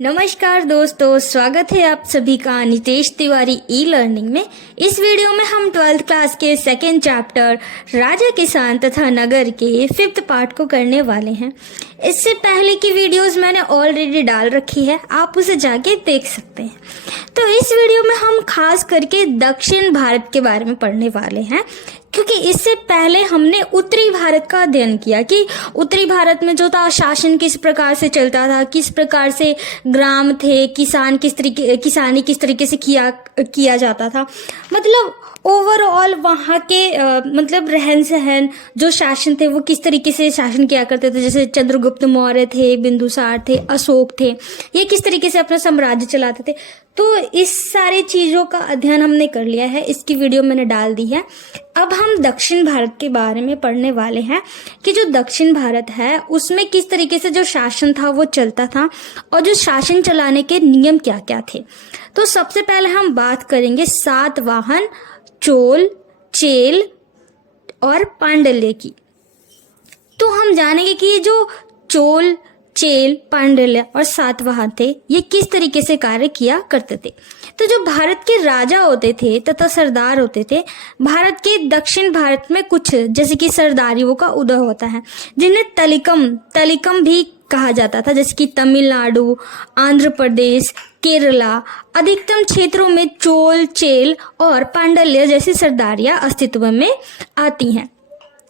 नमस्कार दोस्तों, स्वागत है आप सभी का नितेश तिवारी ई लर्निंग में। इस वीडियो में हम 12th क्लास के सेकेंड चैप्टर राजा किसान तथा नगर के 5th पार्ट को करने वाले हैं। इससे पहले की वीडियोस मैंने ऑलरेडी डाल रखी है, आप उसे जाके देख सकते हैं। तो इस वीडियो में हम खास करके दक्षिण भारत के बारे में पढ़ने वाले हैं, क्योंकि इससे पहले हमने उत्तरी भारत का अध्ययन किया कि उत्तरी भारत में जो था शासन किस प्रकार से चलता था, किस प्रकार से ग्राम थे, किसानी किस तरीके से किया जाता था। मतलब ओवरऑल वहाँ के मतलब रहन सहन जो शासन थे वो किस तरीके से शासन किया करते थे। जैसे चंद्रगुप्त मौर्य थे, बिंदुसार थे, अशोक थे, ये किस तरीके से अपना साम्राज्य चलाते थे। तो इस सारी चीज़ों का अध्ययन हमने कर लिया है, इसकी वीडियो मैंने डाल दी है। अब हम दक्षिण भारत के बारे में पढ़ने वाले हैं कि जो दक्षिण भारत है उसमें किस तरीके से जो शासन था वो चलता था और जो शासन चलाने के नियम क्या क्या थे। तो सबसे पहले हम बात करेंगे सातवाहन, चोल, चेल और पांडल्य की। तो हम जानेंगे कि ये जो चोल, चेल, पांडल्य और सातवाहन थे ये किस तरीके से कार्य किया करते थे। तो जो भारत के राजा होते थे तथा सरदार होते थे, भारत के दक्षिण भारत में कुछ जैसे कि सरदारियों का उदय होता है, जिन्हें तलिकम भी कहा जाता था। जैसे कि तमिलनाडु, आंध्र प्रदेश, केरला, अधिकतम क्षेत्रों में चोल, चेल और पांडल्य जैसी सरदारियां अस्तित्व में आती हैं।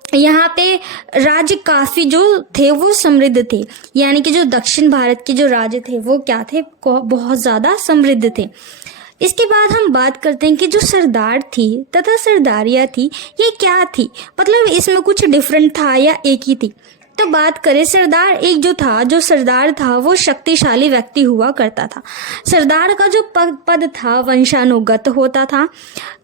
यहाँ पे राज्य काफी जो थे वो समृद्ध थे, यानी कि जो दक्षिण भारत के जो राज्य थे वो क्या थे, बहुत ज्यादा समृद्ध थे। इसके बाद हम बात करते हैं कि जो सरदार थी तथा सरदारियाँ थी ये क्या थी, मतलब इसमें कुछ डिफरेंट था या एक ही थी। तो बात करें सरदार, एक जो सरदार था वो शक्तिशाली व्यक्ति हुआ करता था। सरदार का जो पद था वंशानुगत होता था,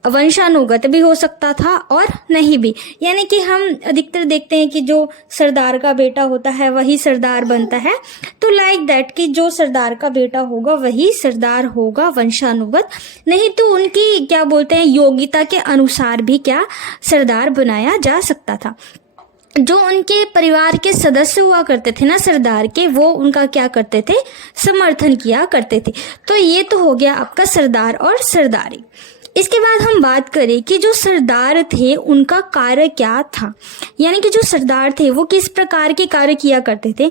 वंशानुगत भी हो सकता था और नहीं भी, यानी कि हम अधिकतर देखते हैं कि जो सरदार का बेटा होता है वही सरदार बनता है। तो लाइक दैट कि जो सरदार का बेटा होगा वही सरदार होगा, वंशानुगत नहीं तो उनकी क्या बोलते हैं योग्यता के अनुसार भी क्या सरदार बनाया जा सकता था। जो उनके परिवार के सदस्य हुआ करते थे ना सरदार के, वो उनका क्या करते थे, समर्थन किया करते थे। तो ये तो हो गया आपका सरदार और सरदारी। इसके बाद हम बात करें कि जो सरदार थे उनका कार्य क्या था, यानी कि जो सरदार थे वो किस प्रकार के कार्य किया करते थे।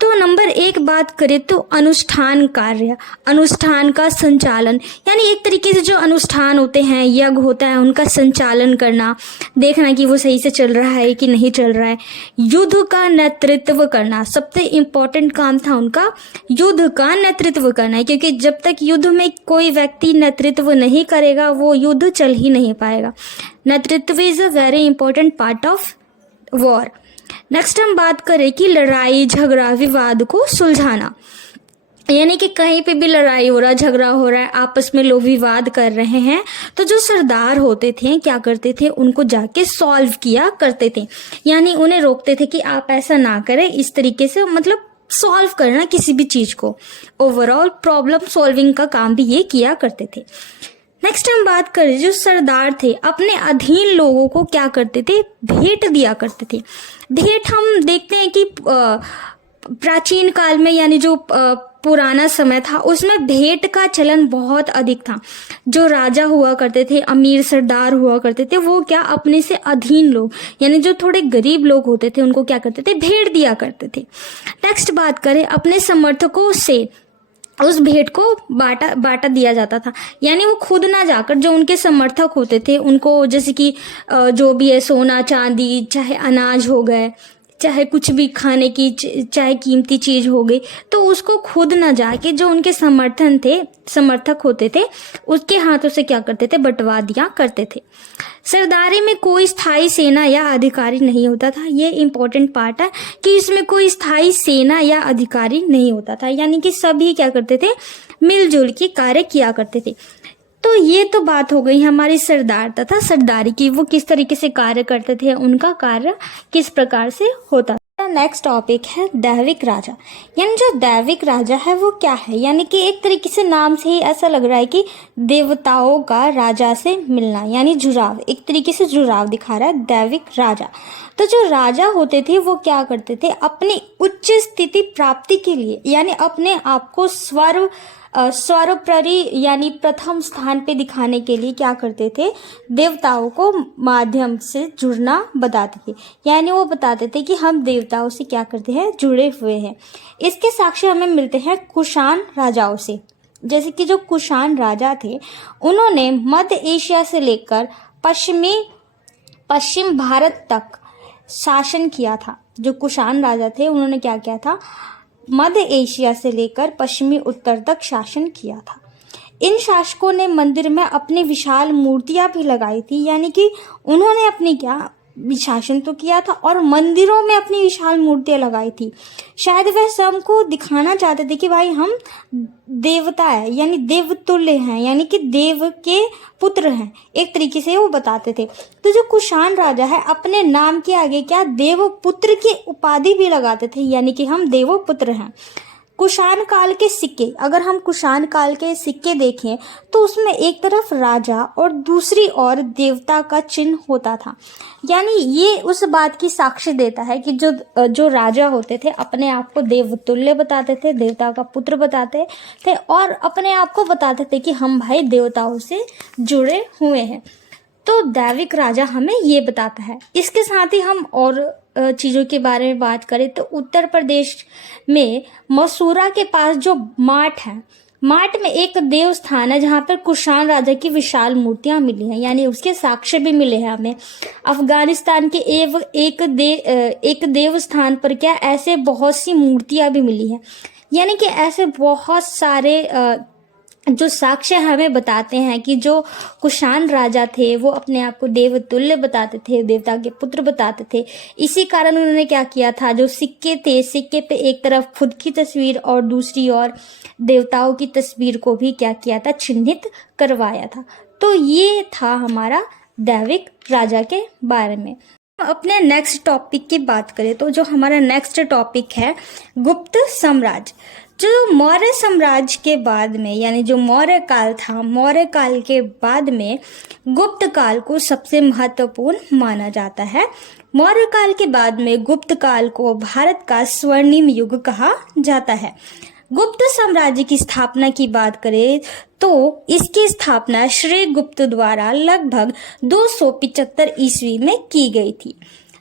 तो नंबर 1 बात करें तो अनुष्ठान कार्य, अनुष्ठान का संचालन, यानी एक तरीके से जो अनुष्ठान होते हैं, यज्ञ होता है, उनका संचालन करना, देखना कि वो सही से चल रहा है कि नहीं चल रहा है। युद्ध का नेतृत्व करना, सबसे इम्पोर्टेंट काम था उनका युद्ध का नेतृत्व करना है, क्योंकि जब तक युद्ध में कोई व्यक्ति नेतृत्व नहीं करेगा वो युद्ध चल ही नहीं पाएगा। नेतृत्व is a very important part of war. Next हम बात करें कि लड़ाई झगड़ा विवाद को सुलझाना, यानी कि कहीं पे भी लड़ाई हो रहा है, झगड़ा हो रहा है, आपस में लोग विवाद कर रहे हैं, तो जो सरदार होते थे क्या करते थे, उनको जाके सॉल्व किया करते थे, यानी उन्हें रोकते थे कि आप ऐसा ना करें, इस तरीके से मतलब सॉल्व करना किसी भी चीज को, ओवरऑल प्रॉब्लम सॉल्विंग का काम भी ये किया करते थे। नेक्स्ट हम बात करें जो सरदार थे अपने अधीन लोगों को क्या करते थे, भेंट दिया करते थे। भेंट हम देखते हैं कि प्राचीन काल में यानी जो पुराना समय था उसमें भेंट का चलन बहुत अधिक था। जो राजा हुआ करते थे, अमीर सरदार हुआ करते थे, वो क्या अपने से अधीन लोग यानी जो थोड़े गरीब लोग होते थे उनको क्या करते थे, भेंट दिया करते थे। नेक्स्ट बात करें अपने समर्थकों से उस भेंट को बांटा दिया जाता था, यानी वो खुद ना जाकर जो उनके समर्थक होते थे उनको, जैसे कि जो भी है सोना चांदी, चाहे अनाज हो गए, चाहे कुछ भी खाने की चाहे कीमती चीज हो गई, तो उसको खुद ना जाके जो उनके समर्थक होते थे उसके हाथों से क्या करते थे, बंटवा दिया करते थे। सरदारी में कोई स्थायी सेना या अधिकारी नहीं होता था, ये इंपॉर्टेंट पार्ट है कि इसमें कोई स्थायी सेना या अधिकारी नहीं होता था, यानी कि सभी क्या करते थे, मिलजुल के कार्य किया करते थे। तो ये तो बात हो गई हमारी सरदार तथा सरदारी की, वो किस तरीके से कार्य करते थे, उनका कार्य किस प्रकार से होता था। नेक्स्ट टॉपिक है दैविक राजा। यानी जो दैविक राजा है वो क्या है, यानी कि एक तरीके से नाम से ही ऐसा लग रहा है कि देवताओं का राजा से मिलना, यानी जुड़ाव, एक तरीके से जुड़ाव दिखा रहा है दैविक राजा। तो जो राजा होते थे वो क्या करते थे, अपनी उच्च स्थिति प्राप्ति के लिए, यानी अपने आप को सर्वोपरि यानी प्रथम स्थान पे दिखाने के लिए क्या करते थे, देवताओं को माध्यम से जुड़ना बताते थे। यानी वो बताते थे कि हम देवताओं से क्या करते हैं, जुड़े हुए हैं। इसके साक्ष्य हमें मिलते हैं कुषाण राजाओं से। जैसे कि जो कुषाण राजा थे उन्होंने मध्य एशिया से लेकर पश्चिम भारत तक शासन किया था। जो कुषाण राजा थे उन्होंने क्या किया था, मध्य एशिया से लेकर पश्चिमी उत्तर तक शासन किया था। इन शासकों ने मंदिर में अपनी विशाल मूर्तियां भी लगाई थी, यानी कि उन्होंने अपनी क्या शासन तो किया था और मंदिरों में अपनी विशाल मूर्तियां लगाई थी। शायद वह स्वयं को दिखाना चाहते थे कि भाई हम देवता है, यानी देवतुल्य हैं, यानी कि देव के पुत्र हैं, एक तरीके से वो बताते थे। तो जो कुषाण राजा है अपने नाम के आगे क्या देवपुत्र की उपाधि भी लगाते थे, यानी कि हम देवपुत्र हैं। कुषाण काल के सिक्के, अगर हम कुषाण काल के सिक्के देखें तो उसमें एक तरफ राजा और दूसरी ओर देवता का चिन्ह होता था। यानी ये उस बात की साक्ष्य देता है कि जो राजा होते थे अपने आप को देवतुल्य बताते थे, देवता का पुत्र बताते थे और अपने आप को बताते थे कि हम भाई देवताओं से जुड़े हुए हैं। तो दैविक राजा हमें ये बताता है। इसके साथ ही हम और चीज़ों के बारे में बात करें तो उत्तर प्रदेश में मसूरा के पास जो माट है, माट में एक देव स्थान है जहाँ पर कुषाण राजा की विशाल मूर्तियां मिली हैं, यानी उसके साक्ष्य भी मिले हैं हमें। अफगानिस्तान के एक देव स्थान पर क्या ऐसे बहुत सी मूर्तियां भी मिली हैं, यानी कि ऐसे बहुत सारे जो साक्ष्य हमें बताते हैं कि जो कुषाण राजा थे वो अपने आप को देवतुल्य बताते थे, देवता के पुत्र बताते थे। इसी कारण उन्होंने क्या किया था, जो सिक्के थे, सिक्के पे एक तरफ खुद की तस्वीर और दूसरी ओर देवताओं की तस्वीर को भी क्या किया था, चिन्हित करवाया था। तो ये था हमारा दैविक राजा के बारे में। अपने नेक्स्ट टॉपिक की बात करें तो जो हमारा नेक्स्ट टॉपिक है गुप्त साम्राज्य। जो मौर्य साम्राज्य के बाद में, यानी जो मौर्य काल था, मौर्य काल के बाद में गुप्त काल को सबसे महत्वपूर्ण माना जाता है। मौर्य काल के बाद में गुप्त काल को भारत का स्वर्णिम युग कहा जाता है। गुप्त साम्राज्य की स्थापना की बात करें तो इसकी स्थापना श्री गुप्त द्वारा लगभग 275 ईस्वी में की गई थी।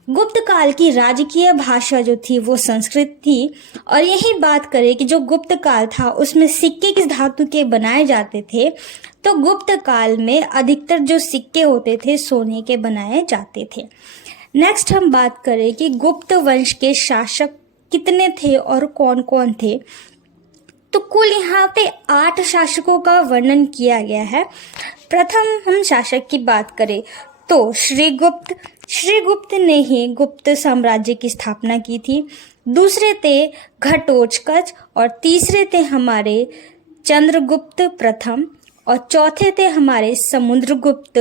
गुप्त काल की राजकीय भाषा जो थी वो संस्कृत थी। और यही बात करें कि जो गुप्त काल था उसमें सिक्के किस धातु के बनाए जाते थे, तो गुप्त काल में अधिकतर जो सिक्के होते थे सोने के बनाए जाते थे। नेक्स्ट हम बात करें कि गुप्त वंश के शासक कितने थे और कौन कौन थे। तो कुल यहाँ पे 8 शासकों का वर्णन किया गया है। प्रथम हम शासक की बात करें तो श्रीगुप्त ने ही गुप्त साम्राज्य की स्थापना की थी। दूसरे थे घटोत्कच और तीसरे थे हमारे चंद्रगुप्त प्रथम और चौथे थे हमारे समुद्रगुप्त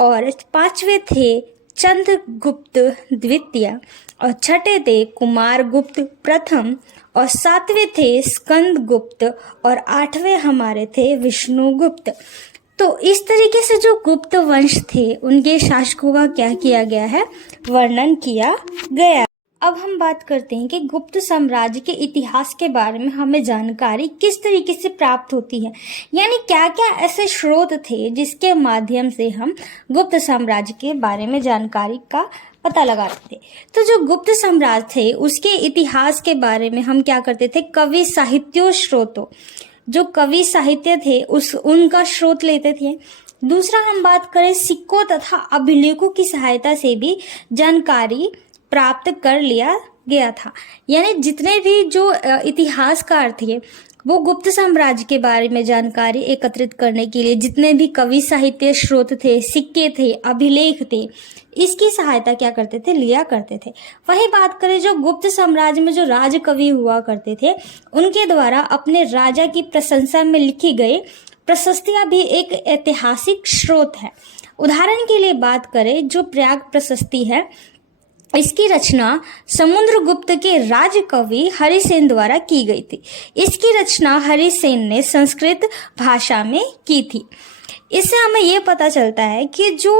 और पांचवे थे चंद्रगुप्त द्वितीय और छठे थे कुमारगुप्त प्रथम और सातवें थे स्कंदगुप्त और आठवें हमारे थे विष्णुगुप्त। तो इस तरीके से जो गुप्त वंश थे उनके शासकों का क्या किया गया है, वर्णन किया गया। अब हम बात करते हैं कि गुप्त साम्राज्य के इतिहास के बारे में हमें जानकारी किस तरीके से प्राप्त होती है, यानी क्या क्या ऐसे स्रोत थे जिसके माध्यम से हम गुप्त साम्राज्य के बारे में जानकारी का पता लगाते थे। तो जो गुप्त साम्राज्य थे उसके इतिहास के बारे में हम क्या करते थे, कवि साहित्यों स्रोतों, जो कवि साहित्य थे उनका स्रोत लेते थे। दूसरा हम बात करें सिक्कों तथा अभिलेखों की सहायता से भी जानकारी प्राप्त कर लिया गया था। यानी जितने भी जो इतिहासकार थे वो गुप्त साम्राज्य के बारे में जानकारी एकत्रित करने के लिए जितने भी कवि साहित्य स्रोत थे, सिक्के थे, अभिलेख थे, इसकी सहायता क्या करते थे, लिया करते थे। वही बात करें जो गुप्त साम्राज्य में जो राजकवि हुआ करते थे उनके द्वारा अपने राजा की प्रशंसा में लिखी गई प्रशस्तियां भी एक ऐतिहासिक स्रोत है। उदाहरण के लिए बात करें जो प्रयाग प्रशस्ति है, इसकी रचना समुद्रगुप्त के राजकवि हरिसेन द्वारा की गई थी। इसकी रचना हरिसेन ने संस्कृत भाषा में की थी। इससे हमें ये पता चलता है कि जो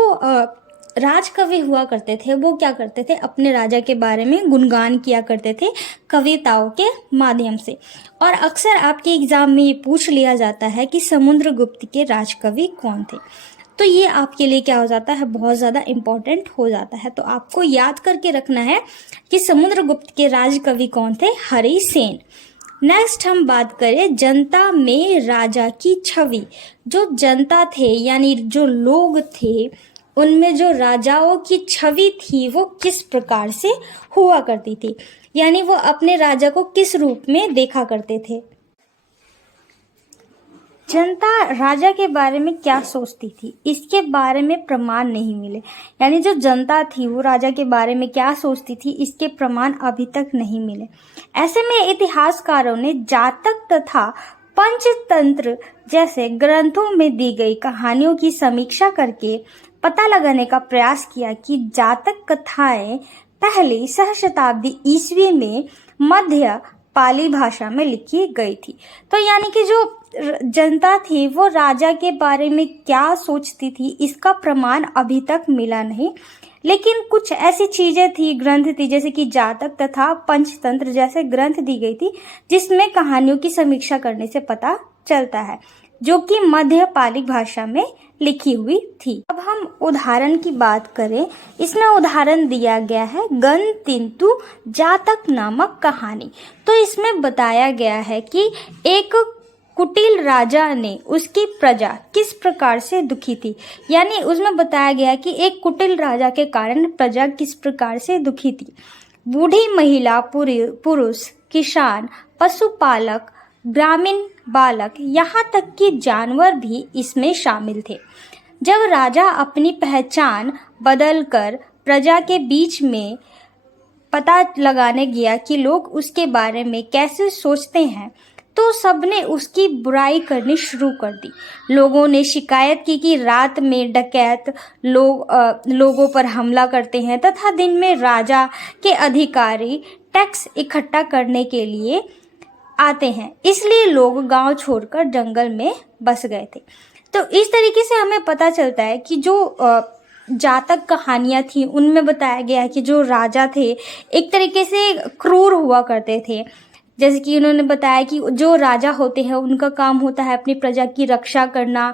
राजकवि हुआ करते थे वो क्या करते थे, अपने राजा के बारे में गुणगान किया करते थे कविताओं के माध्यम से। और अक्सर आपके एग्जाम में ये पूछ लिया जाता है कि समुद्रगुप्त के राजकवि कौन थे। तो ये आपके लिए क्या हो जाता है, बहुत ज़्यादा इम्पोर्टेंट हो जाता है। तो आपको याद करके रखना है कि समुद्रगुप्त के राजकवि कौन थे, हरिसेन। नेक्स्ट हम बात करें जनता में राजा की छवि। जो जनता थे यानी जो लोग थे, उनमें जो राजाओं की छवि थी वो किस प्रकार से हुआ करती थी, यानी वो अपने राजा को किस रूप में देखा करते थे। जनता राजा के बारे में क्या सोचती थी, इसके बारे में प्रमाण नहीं मिले। यानी जो जनता थी वो राजा के बारे में क्या सोचती थी, इसके प्रमाण अभी तक नहीं मिले। ऐसे में इतिहासकारों ने जातक तथा पंचतंत्र जैसे ग्रंथों में दी गई कहानियों की समीक्षा करके पता लगाने का प्रयास किया कि जातक कथाएं पहली सहस्राब्दी ईस्वी में मध्य पाली भाषा में लिखी गई थी। तो यानी कि जो जनता थी वो राजा के बारे में क्या सोचती थी, इसका प्रमाण अभी तक मिला नहीं। लेकिन कुछ ऐसी चीजें थी, ग्रंथ थी, जैसे कि जातक तथा पंचतंत्र जैसे ग्रंथ दी गई थी जिसमें कहानियों की समीक्षा करने से पता चलता है, जो कि मध्य पाली भाषा में लिखी हुई थी। अब हम उदाहरण की बात करें, इसमें उदाहरण दिया गया है गणतिन्तु जातक नामक कहानी। तो इसमें बताया गया है कि एक कुटिल राजा ने उसकी प्रजा किस प्रकार से दुखी थी। यानी उसमें बताया गया कि एक कुटिल राजा के कारण प्रजा किस प्रकार से दुखी थी। बूढ़ी महिला, पुरुष, किसान, पशुपालक, ग्रामीण बालक, यहाँ तक कि जानवर भी इसमें शामिल थे। जब राजा अपनी पहचान बदलकर प्रजा के बीच में पता लगाने गया कि लोग उसके बारे में कैसे सोचते हैं, तो सबने उसकी बुराई करनी शुरू कर दी। लोगों ने शिकायत की कि रात में डकैत लोगों पर हमला करते हैं तथा दिन में राजा के अधिकारी टैक्स इकट्ठा करने के लिए आते हैं, इसलिए लोग गांव छोड़कर जंगल में बस गए थे। तो इस तरीके से हमें पता चलता है कि जो जातक कहानियां थी उनमें बताया गया है कि जो राजा थे एक तरीके से क्रूर हुआ करते थे। जैसे कि उन्होंने बताया कि जो राजा होते हैं उनका काम होता है अपनी प्रजा की रक्षा करना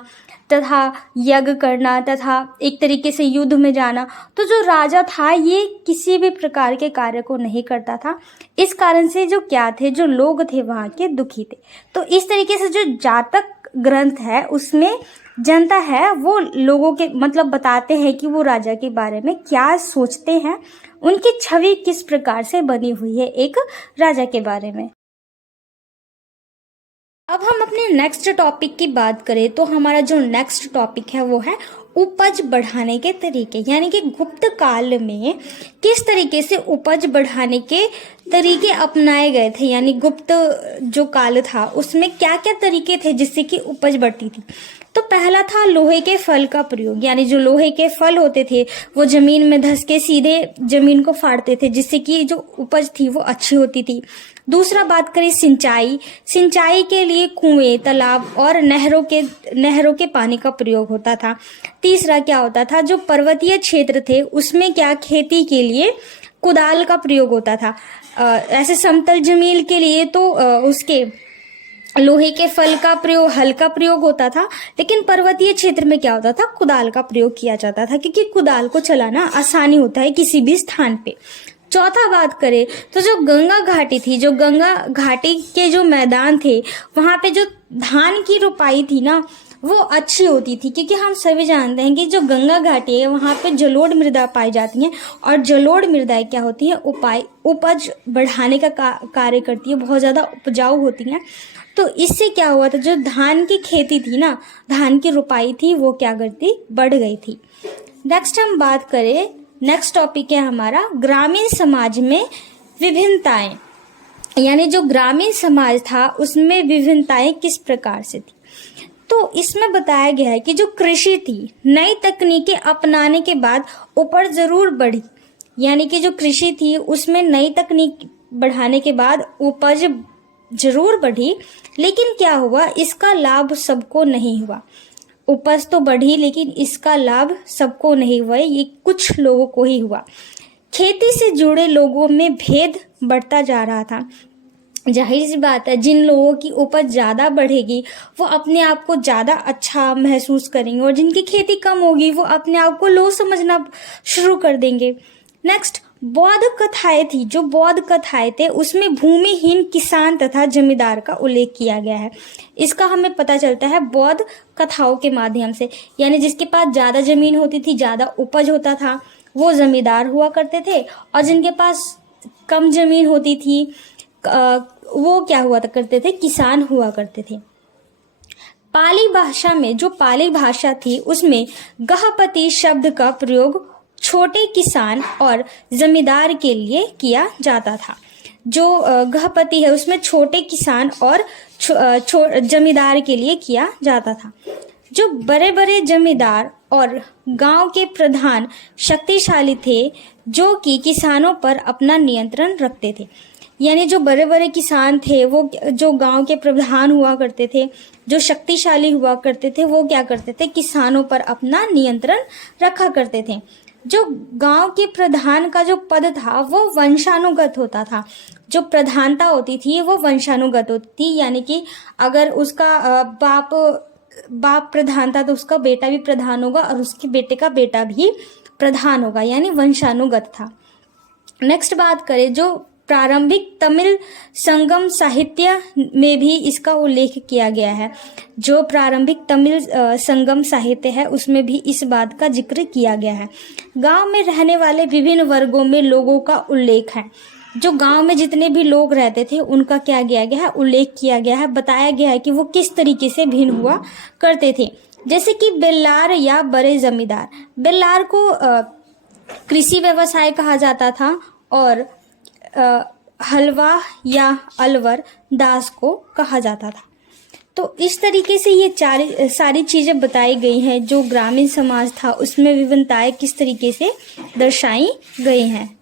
तथा यज्ञ करना तथा एक तरीके से युद्ध में जाना। तो जो राजा था ये किसी भी प्रकार के कार्य को नहीं करता था। इस कारण से जो क्या थे, जो लोग थे वहाँ के दुखी थे। तो इस तरीके से जो जातक ग्रंथ है उसमें जनता है वो लोगों के मतलब बताते हैं कि वो राजा के बारे में क्या सोचते हैं, उनकी छवि किस प्रकार से बनी हुई है एक राजा के बारे में। अब हम अपने नेक्स्ट टॉपिक की बात करें तो हमारा जो नेक्स्ट टॉपिक है वो है उपज बढ़ाने के तरीके। यानी कि गुप्त काल में किस तरीके से उपज बढ़ाने के तरीके अपनाए गए थे, यानी गुप्त जो काल था उसमें क्या क्या तरीके थे जिससे कि उपज बढ़ती थी। तो पहला था लोहे के फल का प्रयोग। यानी जो लोहे के फल होते थे वो जमीन में धंस के सीधे जमीन को फाड़ते थे जिससे कि जो उपज थी वो अच्छी होती थी। दूसरा बात करें सिंचाई के लिए कुएं, तालाब और नहरों के पानी का प्रयोग होता था। तीसरा क्या होता था, जो पर्वतीय क्षेत्र थे उसमें क्या खेती के लिए कुदाल का प्रयोग होता था। ऐसे समतल जमीन के लिए तो उसके लोहे के फल का प्रयोग, हल का प्रयोग होता था। लेकिन पर्वतीय क्षेत्र में क्या होता था, कुदाल का प्रयोग किया जाता था क्योंकि कुदाल को चलाना आसानी होता है किसी भी स्थान पे। चौथा बात करें तो जो गंगा घाटी थी, जो गंगा घाटी के जो मैदान थे वहां पे जो धान की रोपाई थी ना वो अच्छी होती थी, क्योंकि हम सभी जानते हैं कि जो गंगा घाटी है वहां पे जलोढ़ मृदा पाई जाती है और जलोढ़ मृदाएं क्या होती है, उपज बढ़ाने का कार्य करती है, बहुत ज्यादा उपजाऊ होती है। तो इससे क्या हुआ था, जो धान की खेती थी ना, धान की रोपाई थी वो क्या करती, बढ़ गई थी। नेक्स्ट हम बात करें, नेक्स्ट टॉपिक है हमारा ग्रामीण समाज में विभिन्नताएं। यानी जो ग्रामीण समाज था उसमें विभिन्नताएं किस प्रकार से थी। तो इसमें बताया गया है कि जो कृषि थी, नई तकनीकें अपनाने के बाद उपज जरूर बढ़ी, यानी कि जो कृषि थी उसमें नई तकनीक बढ़ाने के बाद उपज जरूर बढ़ी, लेकिन क्या हुआ, इसका लाभ सबको नहीं हुआ। उपज तो बढ़ी लेकिन इसका लाभ सबको नहीं हुआ, ये कुछ लोगों को ही हुआ। खेती से जुड़े लोगों में भेद बढ़ता जा रहा था। जाहिर सी बात है, जिन लोगों की उपज ज़्यादा बढ़ेगी वो अपने आप को ज़्यादा अच्छा महसूस करेंगे, और जिनकी खेती कम होगी वो अपने आप को लो समझना शुरू कर देंगे। नेक्स्ट, बौद्ध कथाएं थी। जो बौद्ध कथाएं थे उसमें भूमिहीन किसान तथा जमींदार का उल्लेख किया गया है। इसका हमें पता चलता है बौद्ध कथाओं के माध्यम से, यानी जिसके पास ज़्यादा जमीन होती थी, ज़्यादा उपज होता था, वो जमींदार हुआ करते थे, और जिनके पास कम जमीन होती थी वो क्या हुआ करते थे, किसान हुआ करते थे। पाली भाषा में, जो पाली भाषा थी उसमें गहपति शब्द का प्रयोग छोटे किसान और जमींदार के लिए किया जाता था। जो गहपति है उसमें छोटे किसान और जमींदार के लिए किया जाता था। जो बड़े बड़े जमींदार और गांव के प्रधान शक्तिशाली थे, जो कि किसानों पर अपना नियंत्रण रखते थे। यानी जो बड़े बड़े किसान थे वो जो गांव के प्रधान हुआ करते थे, जो शक्तिशाली हुआ करते थे, वो क्या करते थे, किसानों पर अपना नियंत्रण रखा करते थे। जो गांव के प्रधान का जो पद था वो वंशानुगत होता था। जो प्रधानता होती थी वो वंशानुगत होती थी, यानी कि अगर उसका बाप प्रधान था तो उसका बेटा भी प्रधान होगा और उसके बेटे का बेटा भी प्रधान होगा, यानी वंशानुगत था। नेक्स्ट बात करें, जो प्रारंभिक तमिल संगम साहित्य में भी इसका उल्लेख किया गया है। जो प्रारंभिक तमिल संगम साहित्य है उसमें भी इस बात का जिक्र किया गया है। गांव में रहने वाले विभिन्न वर्गों में लोगों का उल्लेख है। जो गांव में जितने भी लोग रहते थे उनका क्या किया गया है, उल्लेख किया गया है, बताया गया है कि वो किस तरीके से भिन्न हुआ करते थे। जैसे कि बेल्लार या बड़े जमींदार। बेल्लार को कृषि व्यवसाय कहा जाता था, और हलवा या अलवर दास को कहा जाता था। तो इस तरीके से ये सारी चीज़ें बताई गई हैं। जो ग्रामीण समाज था उसमें विभिन्नताएं किस तरीके से दर्शाई गई हैं।